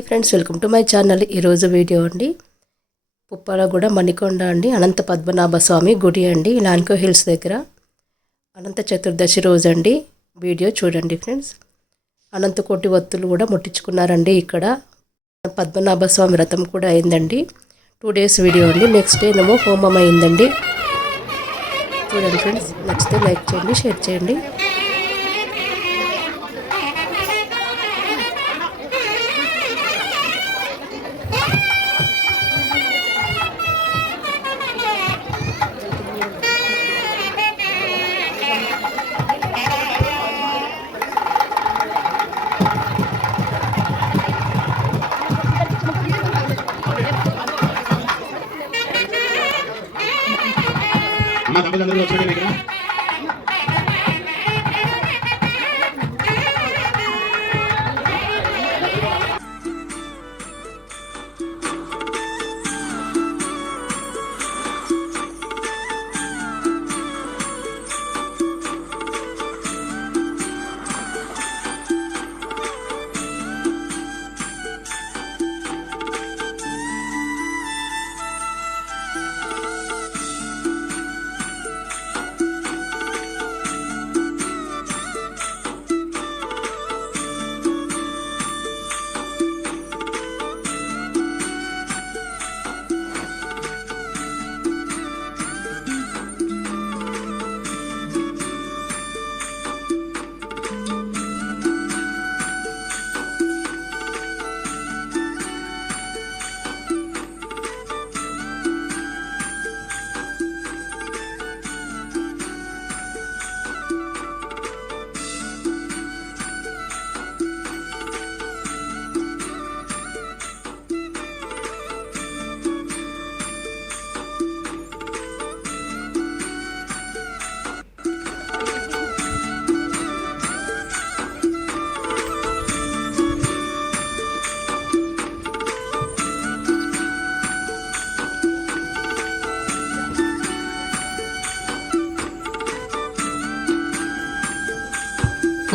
Hi friends, welcome to my channel. ఈరోజు video అండి పుప్పాలగూడ మణికొండ అండి అనంత పద్మనాభ స్వామి గుడి అండి, లాన్కో హిల్స్ దగ్గర. అనంత చతుర్దశి రోజు అండి. వీడియో చూడండి ఫ్రెండ్స్. అనంత కోటి ఒత్తులు కూడా ముట్టించుకున్నారండి. ఇక్కడ పద్మనాభ స్వామి వ్రతం కూడా అయిందండి. 2 days వీడియో అండి. నెక్స్ట్ డే ఏమో హోమం అయిందండి. చూడండి ఫ్రెండ్స్, నచ్చితే లైక్ చేయండి, షేర్ చేయండి. తమ్ముళ్ళందరూ వచ్చాడు దగ్గర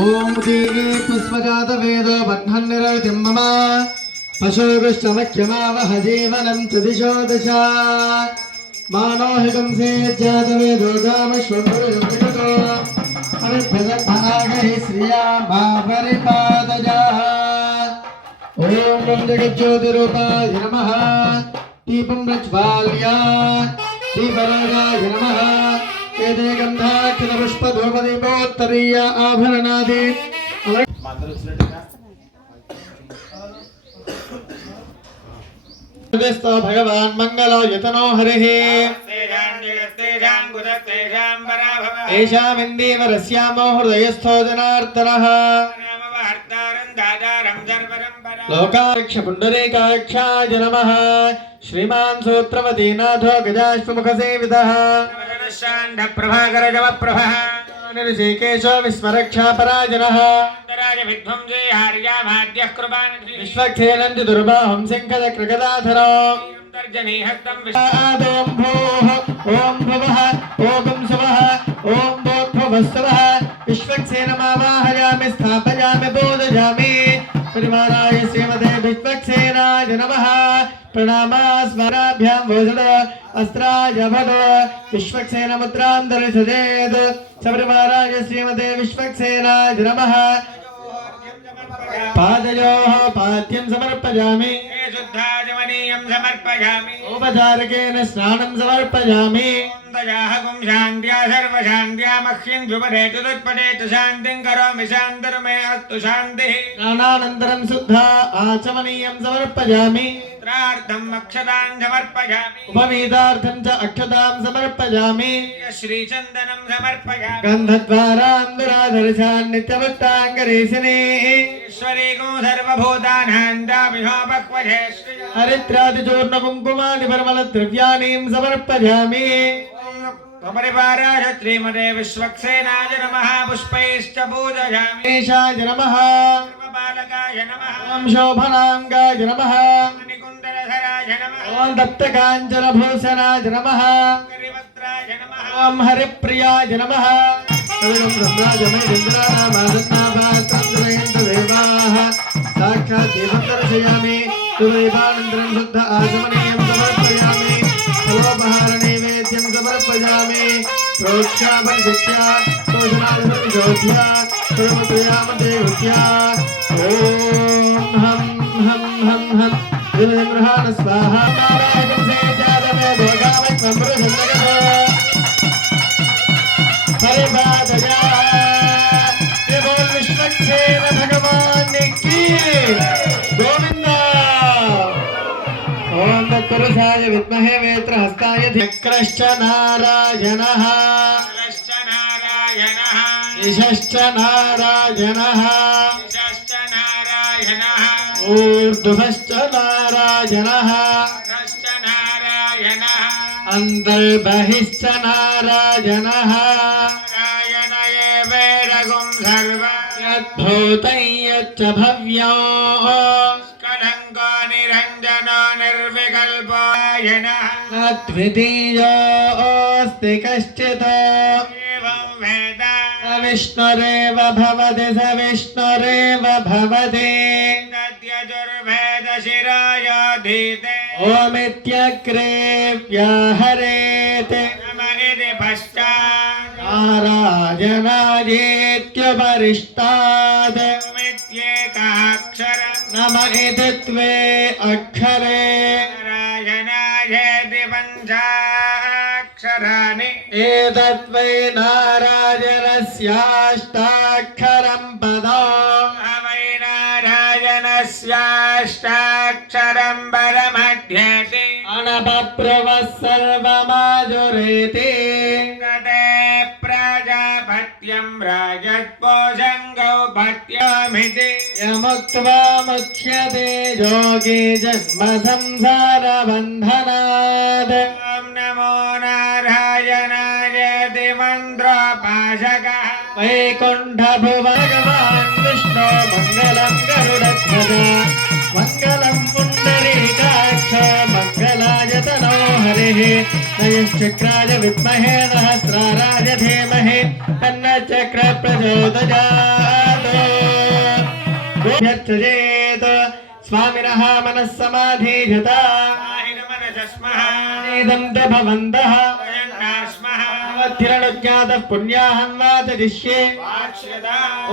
ओम दीगे पुष्पजात वेदो बध्नन्निरतिं मम पशुभिश्चमख्यमावह जीवनं च दिशो दशा मानोहितं सेज्जात वेदो दामश्वम्भुरितो अविभ्यदभागहि श्रिया मा परिपादजा ओम जगज्योतिरूपाय नमः दीपं प्रज्वाल्य दीपरागाय नमः ఏదే గంధాక్షర పుష్ప ధూపదీపోత్తరీయ ఆభరణాది భగవాన్ మంగళాయతనో హరిః ఏషామిందీవరస్యామో హృదయస్థో జనార్దనః లోకాక్ష పుండరీకాక్షాయ నమః శ్రీమాన్ సూత్రవదీనాథో గజాశ్వముఖసేవితః ప్రభాకర జవ ప్రభః ఋషికేశో విస్మరక్షాపరాజనః అంతరాయ విధ్వంసే హార్యామాద్యః కృపానిధి విశ్వక్షేణం చ దుర్బాహం శంఖచక్రగదాధరో తర్జనీ హస్తం విశ్వాదోం భూః ఓం భవః ఓం శవః ఓం భోద్భవస్సవః విశ్వక్షేణమావాహయామి స్థాపయామి బోధయామి పరివారాయ శ్రీమతే విశ్వక్షేణాయ నమః ప్రణామాస్మరాభ్యాం భోజన अस्त्राय भव विश्वक्सेन मुद्रां दर्शयेत् सबरिमाराय श्रीमते विश्वक्सेनाय नमः पादयोः पाद्यं समर्पयामि शुद्धाजमनीयं समर्पयामि उपचारकेन स्नानं समर्पयामि दयाः गुं शान्त्या सर्वशान्त्या मह्यं शुभरेतु तत्पदेतु शान्तिं करोमि शान्तर्मे अस्तु शान्तिः स्नानानन्तरं शुद्धा आचमनीयं समर्पयामि त्रार्थम् अक्षतां समर्पयामि उपवीतार्थं च अक्षतां समर्पयामि श्रीचन्दनं समर्पयामि गन्धद्वारां दुरादर्शान् नित्यवृत्ताङ्गरेशिने ईश्वरी गो सर्वभूतानां दामिहोपक्वजे हरिद्रादिचूर्णकुङ्कुमानि परिमलद्रव्याणि समर्पयामि परिवाराय श्रीमते विश्वक्सेनाय नमः पुष्पैश्च पूजयामि गणेशाय नमः सर्वपालकाय नमः ओम शोभनांगाय नमः मणिकुण्डलधराय नमः ओम दत्तकाञ्चनभूषणाय नमः हरिवक्त्राय नमः ओम हरिप्रियाय नमः सर्वं ब्रह्माजमेन्द्राणामादत्तापात्रं देवाः साक्षात् दीपं दर्शयामि दीपानन्तरं शुद्ध आचमनीयं समर्पयामि फलोपहारनैवेद्यं समर्पयामि प्रोक्षापरिशिक्षा शोषणादिसर्वशोध्या सर्वत्रयामदेवत्या ॐ हं हं हं हं विमृहाण स्वाहा नारायणं सेजादमे भोगामयं प्रसन्नगतो परिपादया ये बोल विश्वक्सेन भगवान की गोविंदा ओम तत्पुरुषाय विद्महे वेत्रहस्ताय चक्रश्च नारायणः ईशश्च नारायणः ऊर्ध्वश्च नारायणः अन्तर्बहिश्च नारायणः यद्भूतं यच्च भव्यो कलङ्को निरञ्जनो निर्विकल्पायनः न द्वितीयोऽस्ति कश्चित् एवं वेद स विष्णुरेव भवति स विष्णुरेव भवति तद्यजुर्वेदशिरायाधीते ओमित्यग्रे व्याहरेत् नम इति पश्चात् नारायणायेत्युपरिष्टात् मित्येकाक्षरम् नम इति द्वे अक्षरे नारायणायेति पञ्चाक्षराणि एतद्वै नारायणस्याष्टाक्षरं पदम् वै नारायणस्याष्टाक्षरं परमध्येति अनपप्रवः सर्वमाजुरेति प्रजापत्यं राजत्पोषङ्गौ भट्यामिति यमुक्त्वा मुच्यते योगी जन्म संसारबन्धनात् ॐ नमो नारायणायति मन्त्रोपासकः वैकुण्ठभुवन् विष्णो मङ्गलं गरुडध्वज मङ्गलं पुण्डरीकाक्ष मङ्गलायतनो हरिः नयश्चक्राय विद्महे सहस्राराय धीमहि तन्नश्चक्र प्रचोदयात् गोभ्यर्चयेत् स्वामिनः मनः समाधीयता इदं च भवन्तः अवधिरनुज्ञातः पुण्याहन्वाचरिष्ये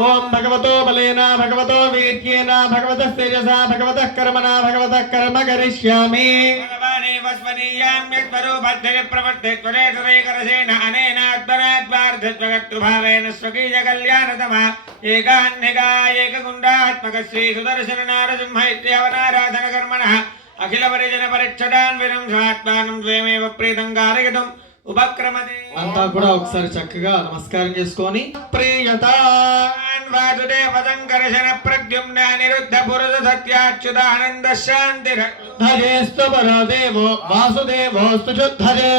ॐ भगवतो बलेन भगवतो वीर्येण भगवतः तेजसा भगवतः कर्मणा भगवतः कर्म करिष्यामि भगवाने वस्वनीयाम्यत्वरूपद्धरिप्रवर्ते त्वरेतदैकरसेन अनेनात्मनाद्वार्धत्वगत्रुभावेन स्वकीयकल्याणतमः एकान्निका एकगुण्डात्मकः श्रीसुदर्शननारसिंह इत्यवनाराधनकर्मणः अखिलपरिजनपरिच्छदान् विरंशात्मानं द्वयमेव प्रीतं कारयितुम् ఉపక్రమతే అంతా కూడా ఒకసారి చక్కగా నమస్కారం చేసుకొని ప్రియత వాసుదేవ సంకర్షణ ప్రద్యుమ్న అనిరుద్ధ పురుష సత్యాచ్యుత ఆనంద శాంతి ధజేస్తు పరదేవో వాసుదేవోస్తు శుద్ధజే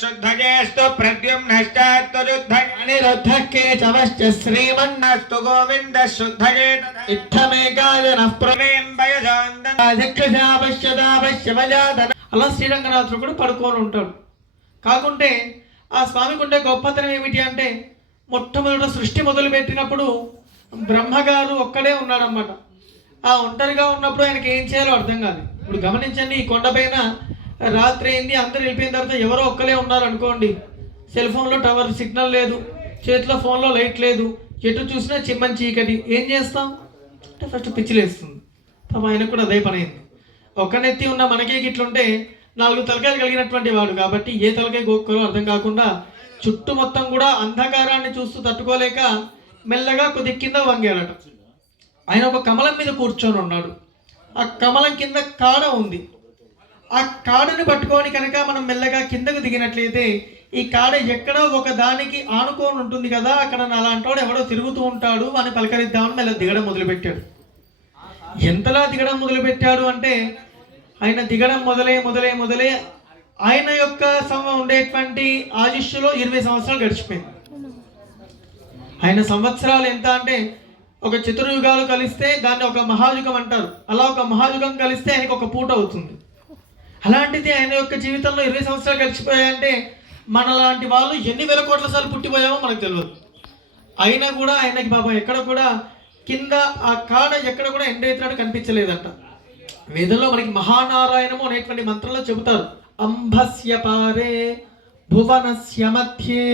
శుద్ధజేస్తు ప్రద్యుమ్నశ్చాస్తు శుద్ధ అనిరుద్ధ కేశవశ్చ శ్రీమన్నస్తు గోవింద శుద్ధజే ఇత్తమేకాయ నఃప్రవేం భయజాందన అధిక్షశాపశ్యదాపశ్యవజాదన అలా శ్రీరంగనాథుడు కూడా పడుకొని ఉంటాడు. కాకుంటే ఆ స్వామికి ఉండే గొప్పతనం ఏమిటి అంటే మొట్టమొదట సృష్టి మొదలుపెట్టినప్పుడు బ్రహ్మగారు ఒక్కడే ఉన్నాడనమాట. ఆ ఒంటరిగా ఉన్నప్పుడు ఆయనకి ఏం చేయాలో అర్థం కాదు. ఇప్పుడు గమనించండి, ఈ కొండపైన రాత్రి అయింది, అందరూ వెళ్ళిపోయిన తర్వాత ఎవరో ఒక్కలే ఉన్నారు అనుకోండి. సెల్ ఫోన్లో టవర్ సిగ్నల్ లేదు, చేతిలో ఫోన్లో లైట్ లేదు, ఎటు చూసినా చిమ్మని చీకటి. ఏం చేస్తాం అంటే ఫస్ట్ పిచ్చిలేస్తుంది. పాప ఆయనకు కూడా అదే పని అయింది. ఒక్కనెత్తి ఉన్న మనకే ఇట్లుంటే 4 తలకాయలు కలిగినటువంటి వాడు కాబట్టి ఏ తలకాయ గోక్కోలో అర్థం కాకుండా చుట్టూ మొత్తం కూడా అంధకారాన్ని చూస్తూ తట్టుకోలేక మెల్లగా కొద్ది కింద వంగాడట. ఆయన ఒక కమలం మీద కూర్చొని ఉన్నాడు. ఆ కమలం కింద కాడ ఉంది. ఆ కాడని పట్టుకొని కనుక మనం మెల్లగా కిందకు దిగినట్లయితే ఈ కాడ ఎక్కడో ఒక దానికి ఆనుకొని ఉంటుంది కదా, అక్కడ అలాంటి వాడు ఎవడో తిరుగుతూ ఉంటాడు అని పలకరిద్దామని మెల్ల దిగడం మొదలుపెట్టాడు. ఎంతలా దిగడం మొదలుపెట్టాడు అంటే ఆయన దిగడం మొదలే ఆయన యొక్క ఉండేటువంటి ఆయుష్లో 20 సంవత్సరాలు గడిచిపోయింది. ఆయన సంవత్సరాలు ఎంత అంటే ఒక చతుర్యుగాలు కలిస్తే దాన్ని ఒక మహాయుగం అంటారు. అలా ఒక మహాయుగం కలిస్తే ఆయనకు ఒక పూట అవుతుంది. అలాంటిది ఆయన యొక్క జీవితంలో 20 సంవత్సరాలు గడిచిపోయాయంటే మనలాంటి వాళ్ళు ఎన్ని వేల కోట్ల సార్లు పుట్టిపోయామో మనకు తెలియదు. అయినా కూడా ఆయనకి పాపం ఎక్కడ కూడా కింద ఆ కాడ ఎక్కడ కూడా ఎండ ఎత్తినట్టు కనిపించలేదంట. వేదంలో మనకి మహానారాయణము అనేటువంటి మంత్రంలో చెబుతారు, అంభస్య పారే భువనస్య మధ్యే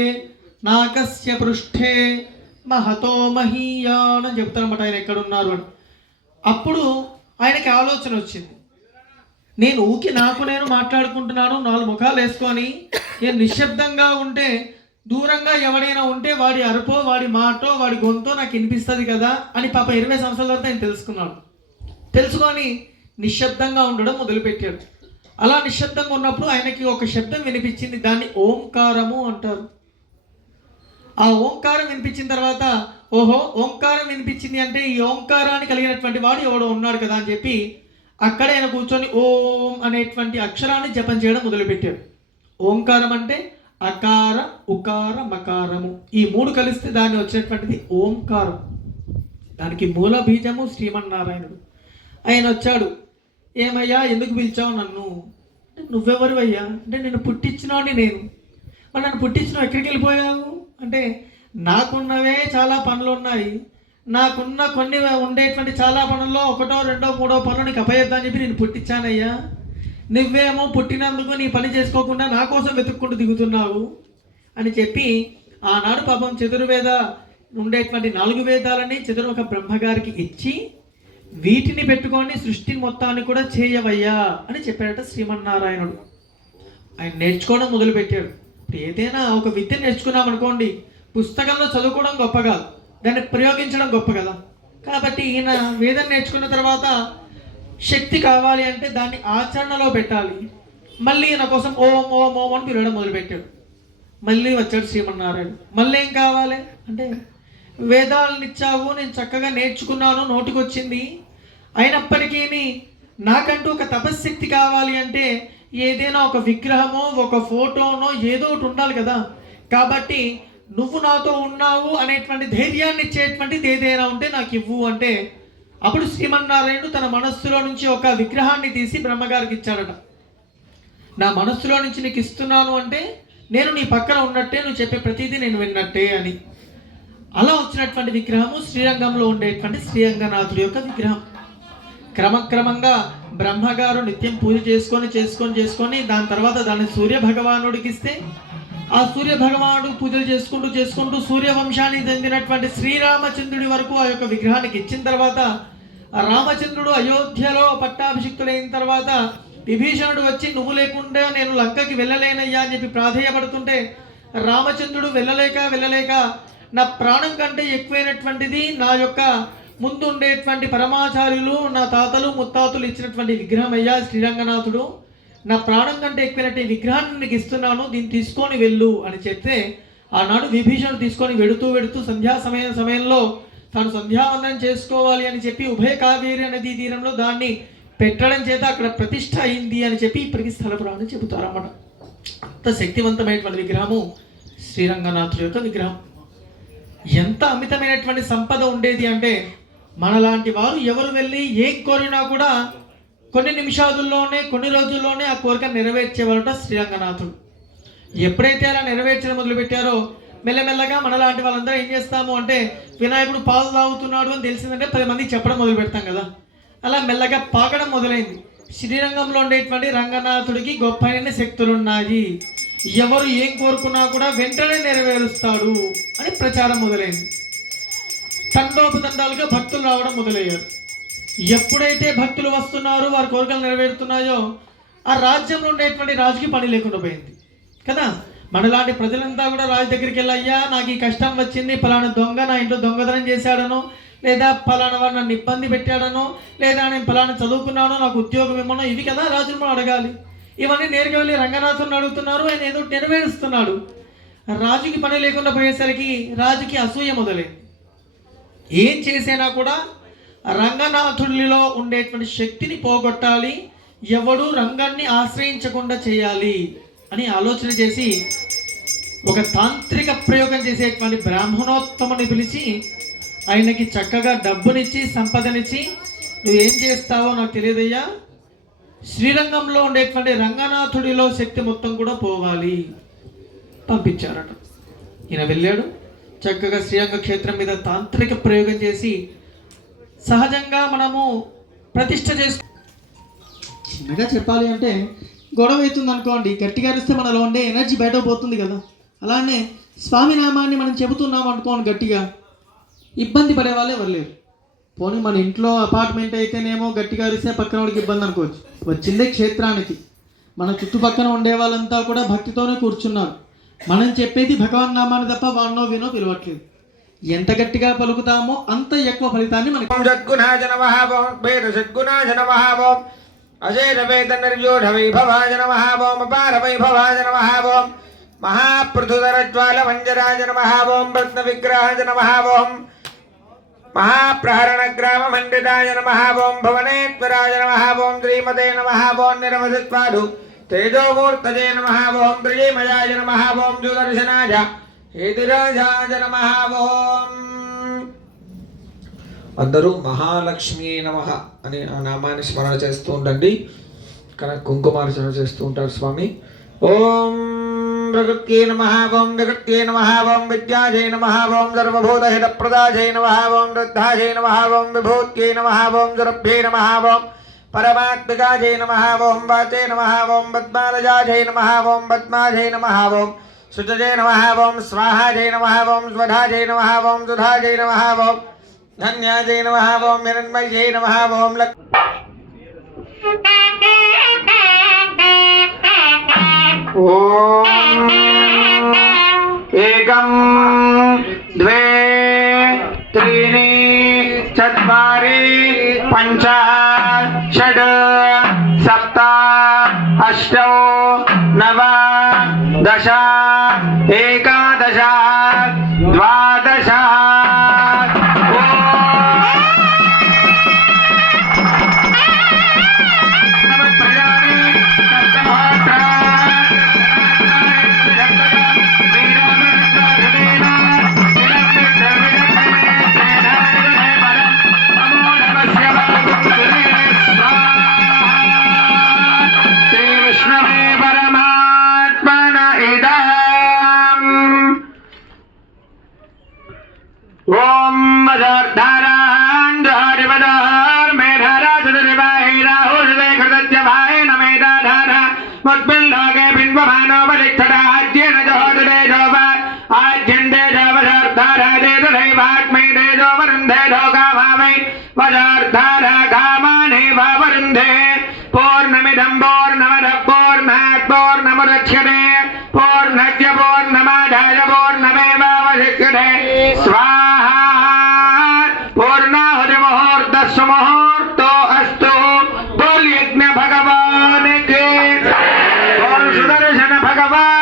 నాగస్య పృష్ఠే మహతో మహీయాన్ అని చెప్తారన్నమాట ఆయన ఎక్కడున్నారు అని. అప్పుడు ఆయనకి ఆలోచన వచ్చింది, నేను ఊకి నాకు నేను మాట్లాడుకుంటున్నాను, 4 ముఖాలు వేసుకొని నేను నిశ్శబ్దంగా ఉంటే దూరంగా ఎవడైనా ఉంటే వాడి అరుపో వాడి మాటో వాడి గొంతో నాకు వినిపిస్తుంది కదా అని పాప 20 సంవత్సరాల తర్వాత ఆయన తెలుసుకున్నాడు. తెలుసుకొని నిశ్శబ్దంగా ఉండడం మొదలుపెట్టాడు. అలా నిశ్శబ్దంగా ఉన్నప్పుడు ఆయనకి ఒక శబ్దం వినిపించింది, దాన్ని ఓంకారము అంటారు. ఆ ఓంకారం వినిపించిన తర్వాత ఓహో ఓంకారం వినిపించింది అంటే ఈ ఓంకారాన్ని కలిగినటువంటి వాడు ఎవడో ఉన్నాడు కదా అని చెప్పి అక్కడ ఆయన కూర్చొని ఓం అనేటువంటి అక్షరాన్ని జపం చేయడం మొదలుపెట్టాడు. ఓంకారం అంటే అకార ఉకార మకారము, ఈ 3 కలిస్తే దాన్ని వచ్చినటువంటిది ఓంకారం. దానికి మూల బీజము శ్రీమన్నారాయణుడు. ఆయన వచ్చాడు, ఏమయ్యా ఎందుకు పిలిచావు నన్ను? నువ్వెవరు అయ్యా అంటే నేను పుట్టించినోడిని నేను. మరి నన్ను పుట్టించినావు ఎక్కడికి వెళ్ళిపోయావు అంటే నాకున్నవే చాలా పనులు ఉన్నాయి, నాకున్న కొన్ని ఉండేటువంటి చాలా పనుల్లో 1, 2, 3 పనులు నీకు అప్పయ్యొద్దని చెప్పి నేను పుట్టించానయ్యా. నువ్వేమో పుట్టినందుకు నీ పని చేసుకోకుండా నా కోసం వెతుక్కుంటూ దిగుతున్నావు అని చెప్పి ఆనాడు పాపం చతుర్వేద ఉండేటువంటి 4 వేదాలని చతుర్ముఖ బ్రహ్మగారికి ఇచ్చి వీటిని పెట్టుకొని సృష్టి మొత్తాన్ని కూడా చేయవయ్యా అని చెప్పాడట శ్రీమన్నారాయణుడు. ఆయన నేర్చుకోవడం మొదలుపెట్టాడు. ఏదైనా ఒక విద్య నేర్చుకున్నాం అనుకోండి, పుస్తకంలో చదువుకోవడం గొప్ప కాదు, దాన్ని ప్రయోగించడం గొప్ప కదా. కాబట్టి ఈయన వేదం నేర్చుకున్న తర్వాత శక్తి కావాలి అంటే దాన్ని ఆచరణలో పెట్టాలి. మళ్ళీ ఈయన కోసం ఓం ఓం ఓం అని పిలవడం మొదలుపెట్టాడు. మళ్ళీ వచ్చాడు శ్రీమన్నారాయణ. మళ్ళీ ఏం కావాలి అంటే వేదాలను ఇచ్చావు, నేను చక్కగా నేర్చుకున్నాను, నోటికి వచ్చింది, అయినప్పటికీ నాకంటూ ఒక తపశ్శక్తి కావాలి అంటే ఏదైనా ఒక విగ్రహమో ఒక ఫోటోనో ఏదో ఒకటి ఉండాలి కదా. కాబట్టి నువ్వు నాతో ఉన్నావు అనేటువంటి ధైర్యాన్ని ఇచ్చేటువంటిది ఏదైనా ఉంటే నాకు ఇవ్వు అంటే అప్పుడు శ్రీమన్నారాయణుడు తన మనస్సులో నుంచి ఒక విగ్రహాన్ని తీసి బ్రహ్మగారికి ఇచ్చాడట. నా మనస్సులో నుంచి నీకు ఇస్తున్నాను అంటే నేను నీ పక్కన ఉన్నట్టే, నువ్వు చెప్పే ప్రతిదీ నేను విన్నట్టే అని. అలా వచ్చినటువంటి విగ్రహము శ్రీరంగంలో ఉండేటువంటి శ్రీరంగనాథుడి యొక్క విగ్రహం. క్రమక్రమంగా బ్రహ్మగారు నిత్యం పూజ చేసుకొని దాని తర్వాత దాన్ని సూర్య భగవానుడికి ఇస్తే ఆ సూర్య భగవానుడు పూజలు చేసుకుంటూ సూర్యవంశానికి చెందినటువంటి శ్రీరామచంద్రుడి వరకు ఆ యొక్క విగ్రహానికి ఇచ్చిన తర్వాత ఆ రామచంద్రుడు అయోధ్యలో పట్టాభిషిక్తులైన తర్వాత విభీషణుడు వచ్చి నువ్వు లేకుండా నేను లంకకి వెళ్ళలేనయ్యా అని చెప్పి ప్రాధేయపడుతుంటే రామచంద్రుడు వెళ్ళలేక నా ప్రాణం కంటే ఎక్కువైనటువంటిది నా యొక్క ముందు ఉండేటువంటి పరమాచార్యులు నా తాతలు ముత్తాతలు ఇచ్చినటువంటి విగ్రహం అయ్యా శ్రీరంగనాథుడు, నా ప్రాణం కంటే ఎక్కువైనటువంటి విగ్రహాన్ని నీకు ఇస్తున్నాను, దీన్ని తీసుకొని వెళ్ళు అని చెప్తే ఆనాడు విభీషణుడు తీసుకొని వెడుతూ సంధ్యా సమయంలో తాను సంధ్యావందనం చేసుకోవాలి అని చెప్పి ఉభయ కావేరి నదీ తీరంలో దాన్ని పెట్టడం చేత అక్కడ ప్రతిష్ఠ అయింది అని చెప్పి ఇప్పటికీ స్థల పురాణం చెబుతారు అన్నమాట. అంత శక్తివంతమైనటువంటి విగ్రహము శ్రీరంగనాథుడి యొక్క విగ్రహం. ఎంత అమితమైనటువంటి సంపద ఉండేది అంటే మనలాంటి వారు ఎవరు వెళ్ళి ఏం కోరినా కూడా కొన్ని నిమిషాదుల్లోనే కొన్ని రోజుల్లోనే ఆ కోరిక నెరవేర్చేవారట శ్రీరంగనాథుడు. ఎప్పుడైతే అలా నెరవేర్చడం మొదలుపెట్టారో మెల్లమెల్లగా మనలాంటి వాళ్ళందరూ ఏం చేస్తాము అంటే వినాయకుడు పాలు తాగుతున్నాడు అని తెలిసిందంటే 10 మందికి చెప్పడం మొదలు పెడతాం కదా. అలా మెల్లగా పాకడం మొదలైంది. శ్రీరంగంలో ఉండేటువంటి రంగనాథుడికి గొప్పైన శక్తులు ఉన్నాయి, ఎవరు ఏం కోరుకున్నా కూడా వెంటనే నెరవేరుస్తాడు అని ప్రచారం మొదలైంది. తండోపతండాలుగా భక్తులు రావడం మొదలయ్యారు. ఎప్పుడైతే భక్తులు వస్తున్నారో వారి కోరికలు నెరవేరుతున్నాయో ఆ రాజ్యంలో ఉండేటువంటి రాజుకి పని లేకుండా పోయింది కదా. మనలాంటి ప్రజలంతా కూడా రాజు దగ్గరికి వెళ్ళి అయ్యా నాకు ఈ కష్టం వచ్చింది, ఫలానా దొంగ నా ఇంట్లో దొంగతనం చేశాడనో, లేదా ఫలానా వాడు నన్ను ఇబ్బంది పెట్టాడనో, లేదా నేను ఫలానా చదువుకున్నానో నాకు ఉద్యోగం ఏమనో, ఇవి కదా రాజును మనం అడగాలి. ఇవన్నీ నేరుగా వెళ్ళి రంగనాథుని అడుగుతున్నారు, ఆయన ఏదో నెరవేరుస్తున్నాడు. రాజుకి పని లేకుండా పోయేసరికి రాజుకి అసూయ మొదలైంది. ఏం చేసినా కూడా రంగనాథుడిలో ఉండేటువంటి శక్తిని పోగొట్టాలి, ఎవడు రంగాన్ని ఆశ్రయించకుండా చేయాలి అని ఆలోచన చేసి ఒక తాంత్రిక ప్రయోగం చేసేటువంటి బ్రాహ్మణోత్తముని పిలిచి ఆయనకి చక్కగా డబ్బునిచ్చి సంపదనిచ్చి నువ్వేం చేస్తావో నాకు తెలియదయ్యా, శ్రీరంగంలో ఉండేటువంటి రంగనాథుడిలో శక్తి మొత్తం కూడా పోవాలి పంపించారట. ఈయన వెళ్ళాడు, చక్కగా శ్రీరంగ క్షేత్రం మీద తాంత్రిక ప్రయోగం చేసి సహజంగా మనము ప్రతిష్ఠ చేసుకు చిన్నగా చెప్పాలి అంటే గొడవ అవుతుంది అనుకోండి, గట్టిగా అరిస్తే మనలో ఉండే ఎనర్జీ బయటకు పోతుంది కదా. అలానే స్వామి నామాన్ని మనం చెబుతున్నాం అనుకోండి గట్టిగా, ఇబ్బంది పడే వాళ్ళే ఎవరు లేరు. పోనీ మన ఇంట్లో అపార్ట్మెంట్ అయితేనేమో గట్టిగా అరిస్తే పక్కన వాడికి ఇబ్బంది అనుకోవచ్చు. వచ్చిందే క్షేత్రానికి, మన చుట్టుపక్కల ఉండే వాళ్ళంతా కూడా భక్తితోనే కూర్చున్నారు. మనం చెప్పేది భగవన్ నామాన్ని తప్ప వాన్నో వినో పిలవట్లేదు. ఎంత గట్టిగా పలుకుతామో అంత ఎక్కువ ఫలితాన్ని మనకి. సద్గుణాయ నమః ఓం వేద సద్గుణాయ నమః ఓం అజేయ వేద నిర్జోఢ వైభవాయ నమః ఓం అపార వైభవాయ నమః ఓం మహాపృథుధర జ్వాల మంజరాయ నమః ఓం రత్న విగ్రహాయ నమః ఓం మహాప్రహరణ గ్రామ మండితాయ నమః ఓం భువనేశ్వరాయ నమః ఓం శ్రీమతే నమః ఓం నిరవధిత్వాదు తేజోమూర్తజే నమః ఓం త్రిజయమయాయ నమః ఓం సుదర్శనాయ హేతురాజాయ నమః ఓం. అందరూ మహాలక్ష్మి నమః అనే ఆ నామాన్ని స్మరణ చేస్తూ ఉండండి. కుంకుమార్చన చేస్తూ ఉంటారు స్వామి. ఓం ప్రకృత్యై నమః ఓం జగత్యై నమః ఓం విద్యాజై నమః ఓం సర్వభూతహితప్రదాజై నమః ఓం వృద్ధాజై నమః ఓం విభూత్యై నమః ఓం సురభ్యై నమః ఓం పరమాత్మికాజై నమః ఓం వాచై నమః ఓం పద్మాలజాజై నమః ఓం పద్మాజై నమః ఓం శుచజై నమః ఓం స్వాహాజై నమః ఓం స్వధాజై నమః ఓం సుధాజై నమః ఓం ధన్యాజై నమః ఓం హిరణ్మయజై నమః ఓం ఓం ఏకం ద్వే త్రీణి చత్వారి పంచ షడ్ సప్త అష్టౌ నవ దశ ఏకాదశ ద్వాదశ ओम मदर्धारान धारिवदार मेधारा सुदरिवाहि राहुल वेखदत्यवाय नमेधाधारा मुद्बिल्लोके बिन्वभानो बलिक्षदा आज्येन जोदरे जोवा आज्यन्ते जोवधारा देददैवात्मै देजो वरुन्धे लोकाभावै वदार्धारा कामाने वावरुन्धे पूर्णमिदं पूर्णमदः पूर्णात् पूर्णमुदच्यते पूर्णस्य पूर्णमादाय पूर्णमेवावशिष्यते स्वाहा मुहूर्तो अस्तु बोल यज्ञ भगवान के बोल सुदर्शन भगवान